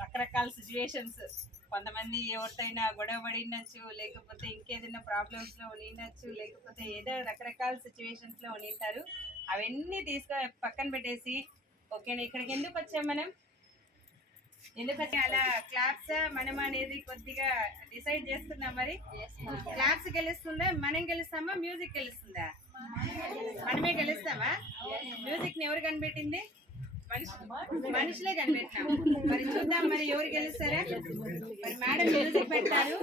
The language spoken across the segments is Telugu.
రకరకాల సిచ్యువేషన్స్, కొంతమంది ఎవరితోనైనా గొడవ పడినచ్చు, లేకపోతే ఇంకేదైనా ప్రాబ్లమ్స్లో ఉండినచ్చు, లేకపోతే ఏదో రకరకాల సిచ్యువేషన్స్లో ఉండింటారు. అవన్నీ పక్కన పెట్టేసి ఓకేనా, ఇక్కడికి ఎందుకు వచ్చాం మనం, ఎందుకంటే అలా క్లాప్స్ మనం అనేది కొద్దిగా డిసైడ్ చేసుకున్నాం. మరి క్లాప్స్ గెలుస్తుందా, మనం గెలుస్తామా, మ్యూజిక్ గెలుస్తుందా? మనమే గెలుస్తామా? మ్యూజిక్ ని ఎవరు కనిపెట్టింది? మనుషులే కనిపెట్టినాం. మరి చూద్దాం మరి ఎవరు గెలుస్తారా. మరి మేడం మ్యూజిక్ పెడతారు,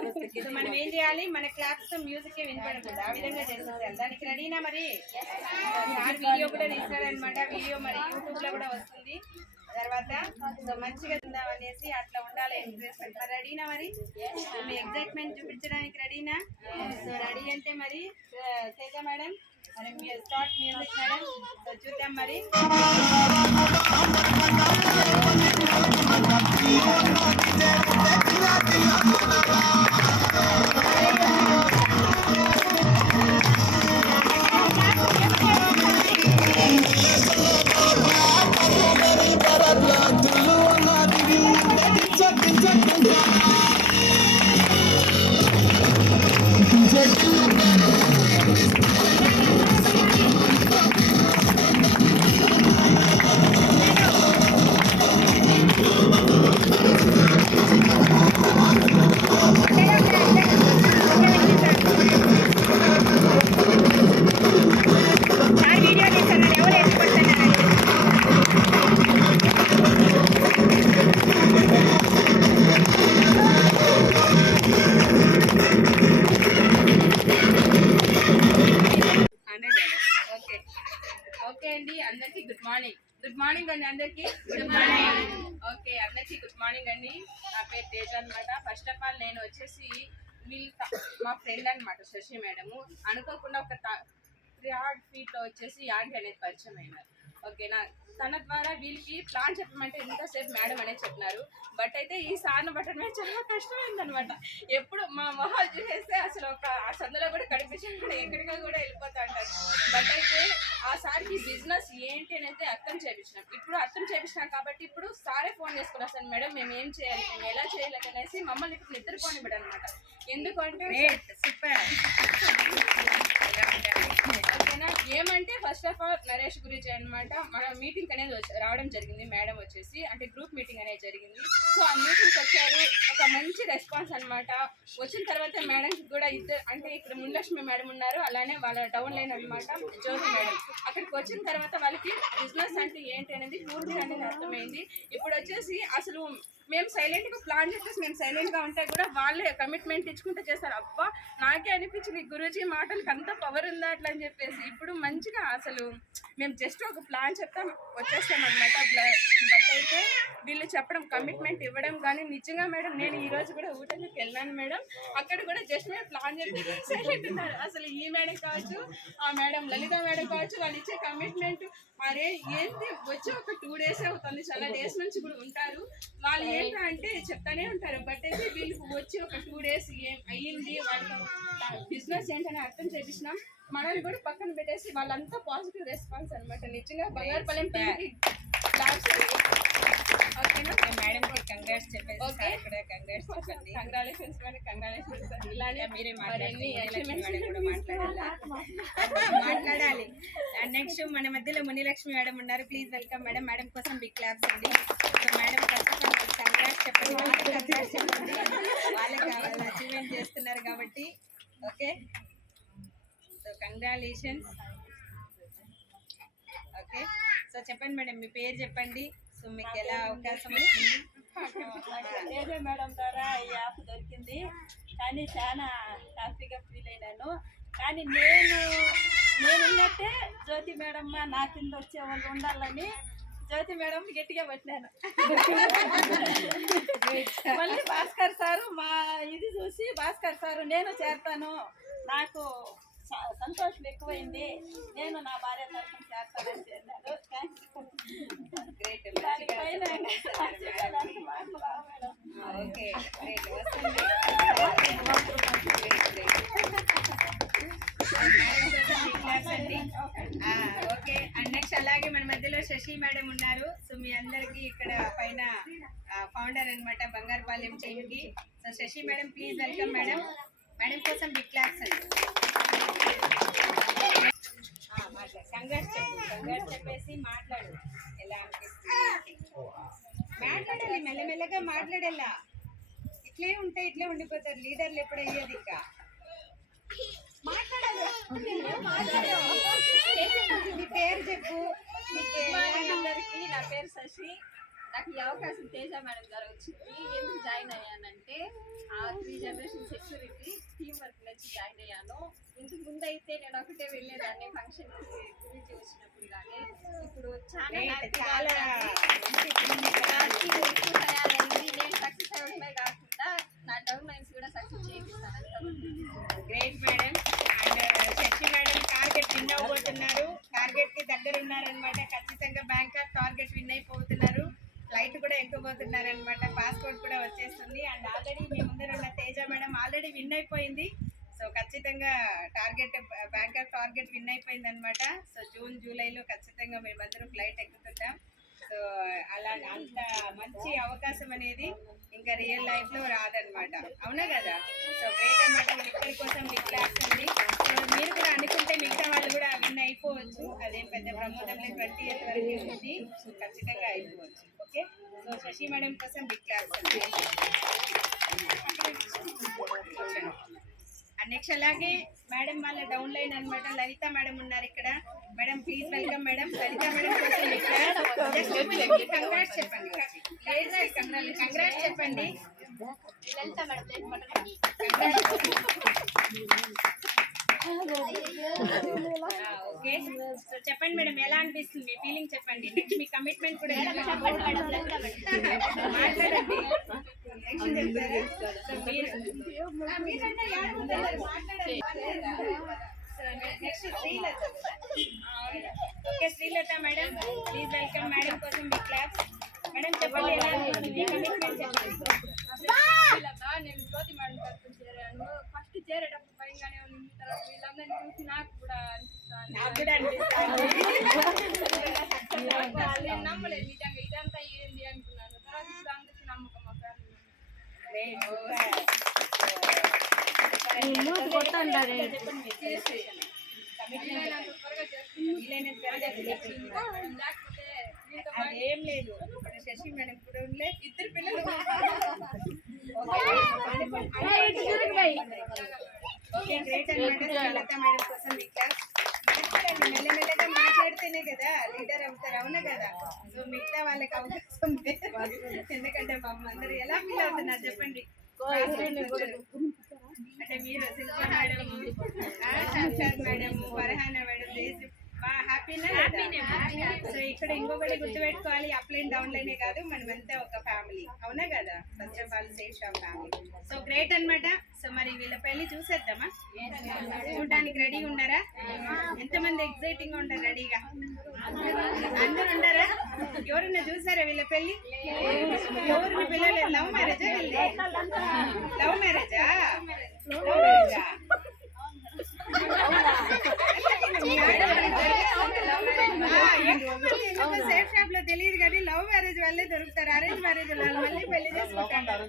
సో మనం ఏం చేయాలి, మన క్లాప్స్ తో మ్యూజిక్ వినపడకూడదు, ఆ విధంగా చేసేసారు. దానికి రెడీనా? మరి సార్ వీడియో కూడా తీస్తారనమాట, వీడియో మరి యూట్యూబ్ లో కూడా వస్తుంది. తర్వాత సో మంచిగా ఉందాం అనేసి అట్లా ఉండాలి ఎంకరేజ్మెంట్. మరి రెడీనా? మరి మీ ఎగ్జైట్మెంట్ చూపించడానికి రెడీనా? సో రెడీ అంటే మరి తేజ మేడం మరి స్టార్ట్ మ్యూజిక్ మేడం. సో చూద్దాం మరి. అందరికి గుడ్ మార్నింగ్. గుడ్ మార్నింగ్ అండి అందరికి. Good morning. ఓకే, అందరికి గుడ్ మార్నింగ్ అండి. నా పేరు తేజ అనమాట. ఫస్ట్ ఆఫ్ ఆల్ నేను వచ్చేసి మా ఫ్రెండ్ అనమాట శశి మేడము. అనుకోకుండా ఒక 3 ఫీట్ లో వచ్చేసి యాంటీ అనేది పరిచయం అయినారు. ఓకేనా, తన ద్వారా వీళ్ళకి ప్లాన్ చెప్పమంటే ఇంతసేపు మేడం అనేది చెప్పినారు. బట్ అయితే ఈ సార్ను పట్టడమే చాలా కష్టమైందనమాట. ఎప్పుడు మా మొహాలు చూసేస్తే అసలు ఒక ఆ సందులో కూడా కనిపించకుండా ఎక్కడికో కూడా వెళ్ళిపోతా అంటారు. బట్ అయితే ఆ సార్కి బిజినెస్ ఏంటి అనేది అర్థం చేయించినాం. ఇప్పుడు అర్థం చేయించినాం కాబట్టి ఇప్పుడు సారే ఫోన్ చేసుకుని వస్తాను, మేడం మేము ఏం చేయాలి, మేము ఎలా చేయాలి అనేసి మమ్మల్ని ఇప్పుడు నిద్రపోనివ్వడం అనమాట. ఎందుకంటే ఓకేనా, ఏమంటే ఫస్ట్ ఆఫ్ ఆల్ నరేష్ గురించి అనమాట. మన మీటింగ్ అనేది రావడం జరిగింది. మేడం వచ్చేసి అంటే గ్రూప్ మీటింగ్ అనేది జరిగింది. సో ఆ మీటింగ్కి వచ్చారు, ఒక మంచి రెస్పాన్స్ అనమాట. వచ్చిన తర్వాత మేడంకి కూడా ఇద్దరు అంటే ఇక్కడ మునిలక్ష్మి మేడం ఉన్నారు, అలానే వాళ్ళ డౌన్ లైన్ అనమాట జ్యోతి మేడం. అక్కడికి వచ్చిన తర్వాత వాళ్ళకి బిజినెస్ అంటే ఏంటి అనేది పూర్తిగా అనేది అర్థమైంది. ఇప్పుడు వచ్చేసి అసలు మేము సైలెంట్గా ప్లాన్ చేసేసి మేము సైలెంట్గా ఉంటే కూడా వాళ్ళే కమిట్మెంట్ ఇచ్చుకుంటూ చేస్తారు. అబ్బా నాకే అనిపించింది గురూజీ మాటలకి అంత పవర్ ఉందా అట్లా అని చెప్పేసి. ఇప్పుడు మంచిగా అసలు మేము జస్ట్ ఒక ప్లాన్ చెప్తాం వచ్చేస్తాం అనమాట. బట్ అయితే వీళ్ళు చెప్పడం కమిట్మెంట్ ఇవ్వడం కానీ నిజంగా మేడం నేను ఈరోజు కూడా ఊటకి వెళ్ళాను మేడం. అక్కడ కూడా జస్ట్ మేము ప్లాన్ చెప్పి సైలెంట్ ఉన్నారు. అసలు ఈ మేడం కావచ్చు, ఆ మేడం లలిత మేడం కావచ్చు, వాళ్ళు ఇచ్చే కమిట్మెంట్ అరే ఏంటి వచ్చి ఒక 2 days అవుతుంది, చాలా డేస్ నుంచి కూడా ఉంటారు వాళ్ళు. ఏంటంటే చెప్తానే ఉంటారు. బట్ అయితే వీళ్ళకి వచ్చి ఒక 2 days ఏం అయ్యింది, వాళ్ళతో బిజినెస్ ఏంటని అర్థం చేపించినాం. మనల్ని కూడా పక్కన పెట్టేసి వాళ్ళంతా పాజిటివ్ రెస్పాన్స్ అనమాట. నిజంగా బంగారుపాలెం టీంకి ఓకేనా. మేడంకి కంగ్రాట్స్ చెప్పేసి ఓకే కంగ్రాచులేషన్స్ మేడం, కంగ్రాచులేషన్స్. ఇలానే మీరే మాట్లాడాలి. నెక్స్ట్ మన మధ్యలో మునిలక్ష్మి మేడం ఉన్నారు. Please welcome madam. మేడం కోసం బిగ్ క్లాప్స్ అండి. సో మేడం కంగ్రాట్స్ చెప్పండి, కంగ్రాట్స్ చెప్పండి. వాళ్ళకి వాళ్ళు అచీవ్మెంట్ చేస్తున్నారు కాబట్టి okay. So congratulations. Okay, so చెప్పండి మేడం మీ పేరు చెప్పండి. సో మీకు ఎలా అవకాశం వచ్చింది? ఏదే మేడం ద్వారా ఈ యాప్ దొరికింది, కానీ చాలా హ్యాపీగా ఫీల్ అయినాను. కానీ నేనున్నట్టే జ్యోతి మేడం నా కింద వచ్చే వాళ్ళు ఉండాలని జ్యోతి మేడం గట్టిగా పట్టినాను. మళ్ళీ భాస్కర్ సారు మా ఇది చూసి భాస్కర్ సారు నేను చేస్తాను, నాకు సంతోషం ఎక్కువైంది, నేను నా భార్య తరఫున చేస్తానని చెప్పారు. ఓకే అండ్ నెక్స్ట్ అలాగే మన మధ్యలో శశి మేడం ఉన్నారు. సో మీ అందరికి ఇక్కడ పైన ఫౌండర్ అన్నమాట బంగారుపాలెం చైన్కి. So Shashi madam please welcome madam. Madam కోసం బిగ్ క్లాప్స్ అండి. కంగ్రాట్స్ చెప్పేసి మాట్లాడు, ఎలా అనిపిస్తుంది మాట్లాడాలి, మెల్లమెల్లగా మాట్లాడాలా. ఇట్లే ఉంటే ఇట్లే ఉండిపోతారు లీడర్లు, ఎప్పుడు అయ్యేది ఇంకా మాట్లాడాలి. నీ పేరు చెప్పు. అందరికీ నా పేరు శశి. నాకు ఈ అవకాశం తేజ మేడం గారు వచ్చింది. ఎందుకు జాయిన్ అయ్యానంటే 3 జనరేషన్ సెక్యూరిటీ టీం వర్క్ నచ్చి జాయిన్ అయ్యాను. ఇంతకు ముందు అయితే నేను ఒకటే వెళ్ళేదాన్ని ఫంక్షన్ గురించి వచ్చినప్పుడు, కానీ ఇప్పుడు చాలా ఎక్కువ తయారైంది. నేను సక్సెస్ అవ్వడమే కాకుండా నా డౌన్ లైన్స్ కూడా సక్సెస్ చేయిస్తాను. Great madam. And Shashi madam target win అవ్వబోతున్నారు, టార్గెట్ కి దగ్గర ఉన్నారనమాట. ఖచ్చితంగా బ్యాంకాక్ టార్గెట్ విన్ అయిపోతున్నారు, ఫ్లైట్ కూడా ఎక్కబోతున్నారు అనమాట. పాస్పోర్ట్ కూడా వచ్చేస్తుంది. అండ్ ఆల్రెడీ మీ ముందర ఉన్న తేజ మేడం ఆల్రెడీ విన్ అయిపోయింది. సో ఖచ్చితంగా టార్గెట్ బ్యాంకాక్ టార్గెట్ విన్ అయిపోయింది అనమాట. సో జూన్ జూలైలో ఖచ్చితంగా మేమందరం ఫ్లైట్ ఎక్కుతుంటాం. సో అలా అంత మంచి అవకాశం అనేది ఇంకా రియల్ లైఫ్ లో రాదనమాట, అవునా కదా. సో గ్రేట్ అనమాట. వీళ్ళిద్దరి కోసం బిగ్ క్లాప్స్ అండి. సో మీరు కూడా అనుకుంటే మిగతా వాళ్ళు కూడా విన్ అయిపోవచ్చు, అదేం పెద్ద ప్రమోదంలో 20th వరకు ఉంది, ఖచ్చితంగా అయిపోవచ్చు. ఓకే, సో శశి మేడం కోసం బిగ్ క్లాప్స్ అండి. నెక్స్ట్ అలాగే మేడం వాళ్ళ డౌన్ లైన్ అనమాట లలిత మేడం ఉన్నారు ఇక్కడ. Madam please welcome madam. Lalitha madam congrats చెప్పండి, కంగ్రాట్స్ చెప్పండి. ఓకే, సో చెప్పండి మేడం ఎలా అనిపిస్తుంది, మీ ఫీలింగ్ చెప్పండి. నెక్స్ట్ మీ కమిట్మెంట్ కూడా మాట్లాడండి. Next Srilatha. Okay Srilatha madam please welcome. Madam కోసం బిగ్ క్లాప్స్. మేడం చెప్పండి ఎలా అనిపిస్తుంది, మీ కమిట్మెంట్ చెప్పండి. నేను జ్యోతి మేడం తరఫున చేరాను. ఫస్ట్ చేరేటప్పుడు భయంగానే ఉంది, తర్వాత వీళ్ళందరినీ చూసి నాకు కూడా నేను నమ్మలేదు నిజంగా ఇదంతా ఏంది అనుకున్నాను. తర్వాత ఇప్పుడు అందరికీ నమ్మకం మా ఫ్యామిలీ. లేకపోతే ఏం లేదు, శశి మేడం కూడా ఉండలే, ఇద్దరు పిల్లలు. ఓకే గ్రేట్ అనమాట. శ్రీలత మేడం కోసం మెల్లమెల్లగా మాట్లాడితేనే కదా లీడర్ అవుతారు, అవునా కదా. సో మిగతా వాళ్ళకి అవకాశం ఎందుకంటే పాపం అందరూ ఎలా ఫీల్ అవుతున్నారు చెప్పండి. అంటే మీరు శిల్ప మేడం, సాక్షాత్ మేడం, ఫర్హానా మేడం హ్యాపీనా. సో ఇక్కడ ఇంకొకటి గుర్తుపెట్టుకోవాలి, అప్ లైన్ డౌన్ లైనే కాదు, మనమంతా ఒక ఫ్యామిలీ, అవునా కదా. First of all safe shop family. So great అనమాట. సో మరి వీళ్ళ పెళ్లి చూసేద్దామా, చూడడానికి రెడీగా ఉన్నారా? ఎంతమంది ఎక్సైటింగ్ గా ఉంటారు రెడీగా? అందరు ఉంటారా? ఎవరన్నా చూసారా వీళ్ళ పెళ్లి? ఎవరిని పిల్లలేదు? లవ్ మ్యారేజా వీళ్ళది? లవ్ మ్యారేజా? లవ్ మ్యారేజా? సేఫ్ షాప్ లో తెలియదు కానీ లవ్ మ్యారేజ్ వాళ్ళే దొరుకుతారు, అరేంజ్ మ్యారేజ్ వాళ్ళు మళ్ళీ పెళ్లి చేసుకుంటారు.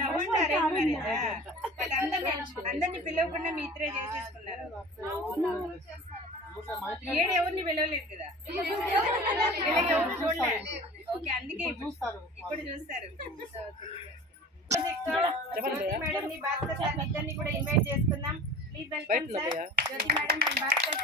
లవ్ అంటే అరేంజ్ మ్యారేజా? బట్ అందరినీ పిలవకుండా మీ ఇద్దరే చేసేసుకున్నారు. ఏడు ఎవరిని పిలవలేదు కదా, ఎవరు చూడలే. ఓకే అందుకే ఇప్పుడు చూస్తారు. మేడం ని భాస్కర్ సార్ ఇద్దరిని కూడా ఇన్వైట్ చేసుకుందాం. Please welcome sir Jyoti madam and Bhaskar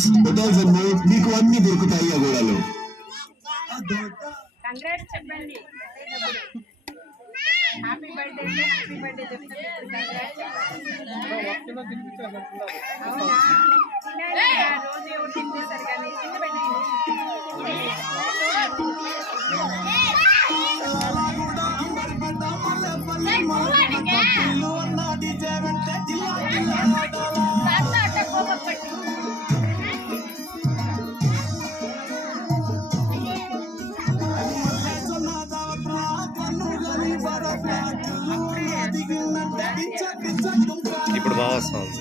kids hotels and more మీకు అన్ని దొరుకుతాయి అగోడాలో. కంగ్రాట్స్ చెప్పండి హ్యాపీ బర్త్డే అంటే హ్యాపీ బర్త్డే చెప్తే కంగ్రాట్స్ అవునా తినాలి రోజు ఎవరు తినిపిస్తారు కానీ తినబెట్టి ఇప్పుడు బాగా వస్తుంది.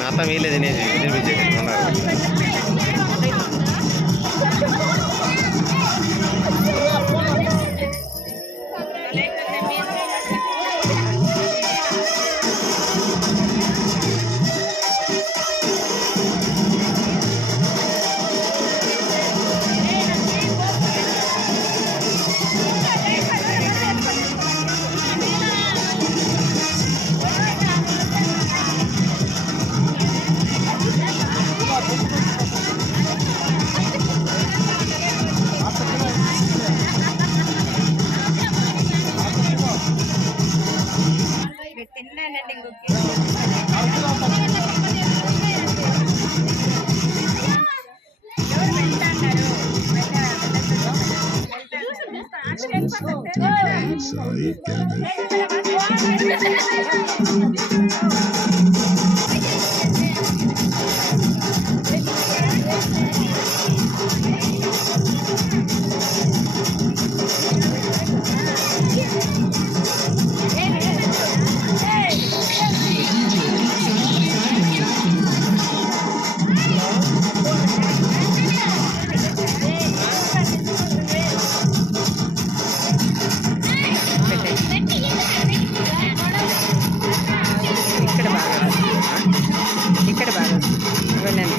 నాతో వీళ్ళే తినేసి తినిపించేసుకున్నారు. తిన్నానండి ఇంకొక ఎవరు వెళ్తాన్నారు ఇక్కడ బాగా వెళ్ళండి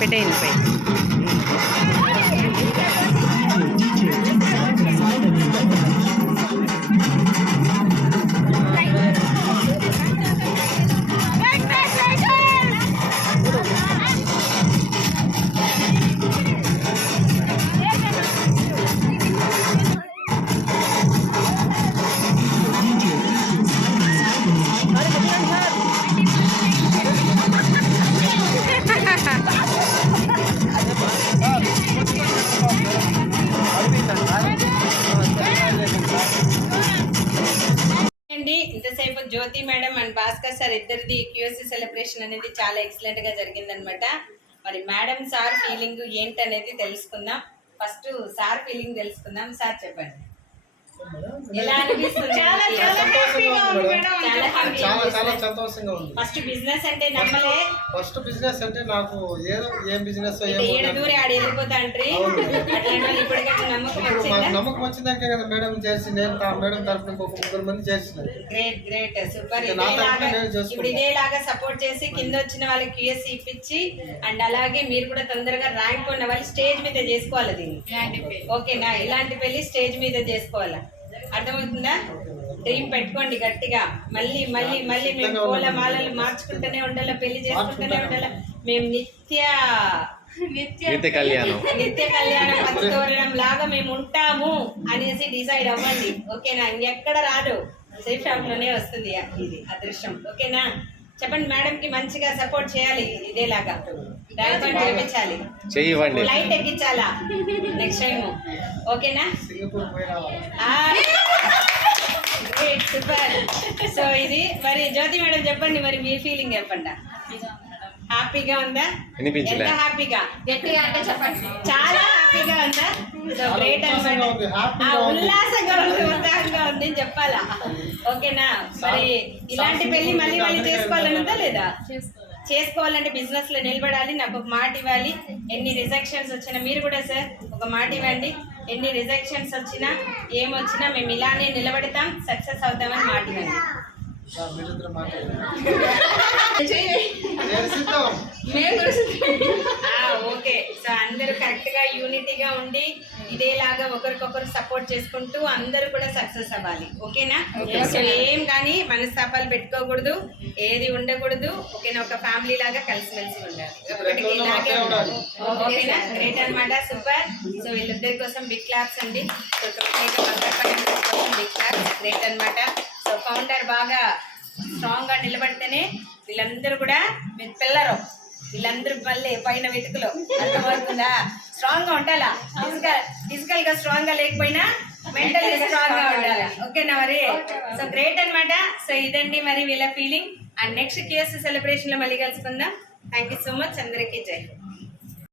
పెట్టేయండి పై ఇంతసేపు జ్యోతి మేడం అండ్ భాస్కర్ సార్ ఇద్దరిది క్యూఎస్సీ సెలబ్రేషన్ అనేది చాలా ఎక్సలెంట్ గా జరిగిందనమాట. మరి మేడం సార్ ఫీలింగ్ ఏంటనేది తెలుసుకుందాం. ఫస్ట్ సార్ ఫీలింగ్ తెలుసుకుందాం. సార్ చెప్పండి. ఎలా అనిపిస్తుంది? చాలా చాలా హ్యాపీగా ఉంది మేడం. చాలా హ్యాపీ చాలా చాలా సంతోషంగా ఉంది. ఫస్ట్ బిజినెస్ అంటే నమ్మలే, ఫస్ట్ బిజినెస్ అంటే నాకు ఏదో ఏం బిజినెస్ ఏడు దూరి ఆడ వెళ్ళిపోతా అంటారు. అట్లాంటి వాళ్ళు ఇప్పటికైతే నమ్మకం మాకు వచ్చిందా? నమ్మకం వచ్చిందాకే కదా మేడం చేసి, నేను మేడం తరఫున ఇంకొక 3 మంది చేసినాను. Great great super. నా తరపున ఇదేలాగా నేను చేసుకుంటా. ఇప్పుడు ఇదేలాగా సపోర్ట్ చేసి కింద వచ్చిన వాళ్ళకి QSC ఇప్పించి అండ్ అలాగే మీరు కూడా తొందరగా ర్యాంక్ ఉన్న వాళ్ళు స్టేజ్ మీద చేసుకోవాలి దీన్ని. ఓకేనా? ఇలాంటి పెళ్లి స్టేజ్ మీద చేసుకోవాలా? అర్థమవుతుందా? డ్రీమ్ పెట్టుకోండి గట్టిగా. మళ్ళీ మళ్ళీ మళ్ళీ మేము పూల మాలలు మార్చుకుంటూనే ఉండాలా, పెళ్లి చేసుకుంటూనే ఉండాలా. మేము నిత్య కళ్యాణం. నిత్య కళ్యాణం పచ్చతోరణం లాగా మేము ఉంటాము అనేసి డిసైడ్ అవ్వండి. ఓకేనా? ఇంకెక్కడ రాదు, సేఫ్ షాప్ లోనే వస్తుంది ఇది అదృష్టం. ఓకేనా? చెప్పండి మేడం కి మంచిగా సపోర్ట్ చేయాలి. ఇదేలాగా డైరెక్ట్ చేయించాలి, చెయ్యండి. లైట్ ఎక్కించాలా నెక్స్ట్ టైం. ఓకేనా? సింగపూర్ పోయి రావాలి. Great super. సో ఇది మరి జ్యోతి మేడం చెప్పండి, మరి మీ ఫీలింగ్ చెప్పండి. హ్యాపీగా ఉందా? వినిపించలే. ఎంత హ్యాపీగా? గట్టిగా అంటే చెప్పండి. చాలా హ్యాపీగా ఉందా? సో గ్రేట్ ఉల్లాసంగా ఉంది, అన్నమాట. హ్యాపీగా ఉంది. ఉల్లాసంగా ఉంది, ఉత్సాహంగా ఉంది అని చెప్పాలా? ఓకేనా? మరి ఇలాంటి పెళ్లి మళ్ళీ మళ్ళీ చేసుకోవాలని ఉందా లేదా? చేసుకోవాలంటే బిజినెస్ లో నిలబడాలి. నాకు ఒక మాట ఇవ్వాలి. ఎన్ని రిజెక్షన్స్ వచ్చినా మీరు కూడా సార్ ఒక మాట ఇవ్వండి. ఎన్ని రిజెక్షన్స్ వచ్చినా ఏమొచ్చినా మేము ఇలానే నిలబడతాం, సక్సెస్ అవుతామని మాట ఇవ్వండి. మీరిద్దరు మాట్లాడండి. నేను సిద్ధం. ఓకే. సో అందరూ కరెక్ట్ గా యూనిటీగా ఉండి ఇదేలాగా ఒకరికొకరు సపోర్ట్ చేసుకుంటూ అందరూ కూడా సక్సెస్ అవ్వాలి. ఓకేనా? సో ఏం కానీ మనస్తాపాలు పెట్టుకోకూడదు, ఏది ఉండకూడదు. ఓకేనా? ఒక ఫ్యామిలీ లాగా కలిసిమెలిసి ఉండాలి. ఎప్పటికీ ఇలాగే ఉండాలి. ఓకేనా? గ్రేట్ అన్నమాట. సూపర్. సో వీళ్ళిద్దరి కోసం బిగ్ క్లాప్స్ అండి. So big claps. గ్రేట్ అన్నమాట. సో ఫౌండర్ బాగా స్ట్రాంగ్ గా నిలబడితేనే వీళ్ళందరూ కూడా మీరు పిల్లరు, వీళ్ళందరూ మళ్ళీ పైన వెతుకులో. అర్థమవుతుందా? స్ట్రాంగ్ గా ఉండాలా. ఫిజికల్ గా స్ట్రాంగ్ గా లేకపోయినా మెంటల్ స్ట్రాంగ్ గా ఉండాలి. ఓకేనా? మరి సో గ్రేట్ అన్నమాట. సో ఇదండి మరి వీళ్ళ feeling. And next QSC celebration లో మళ్ళీ కలుసుకుందాం. Thank you so much. అందరికీ జై.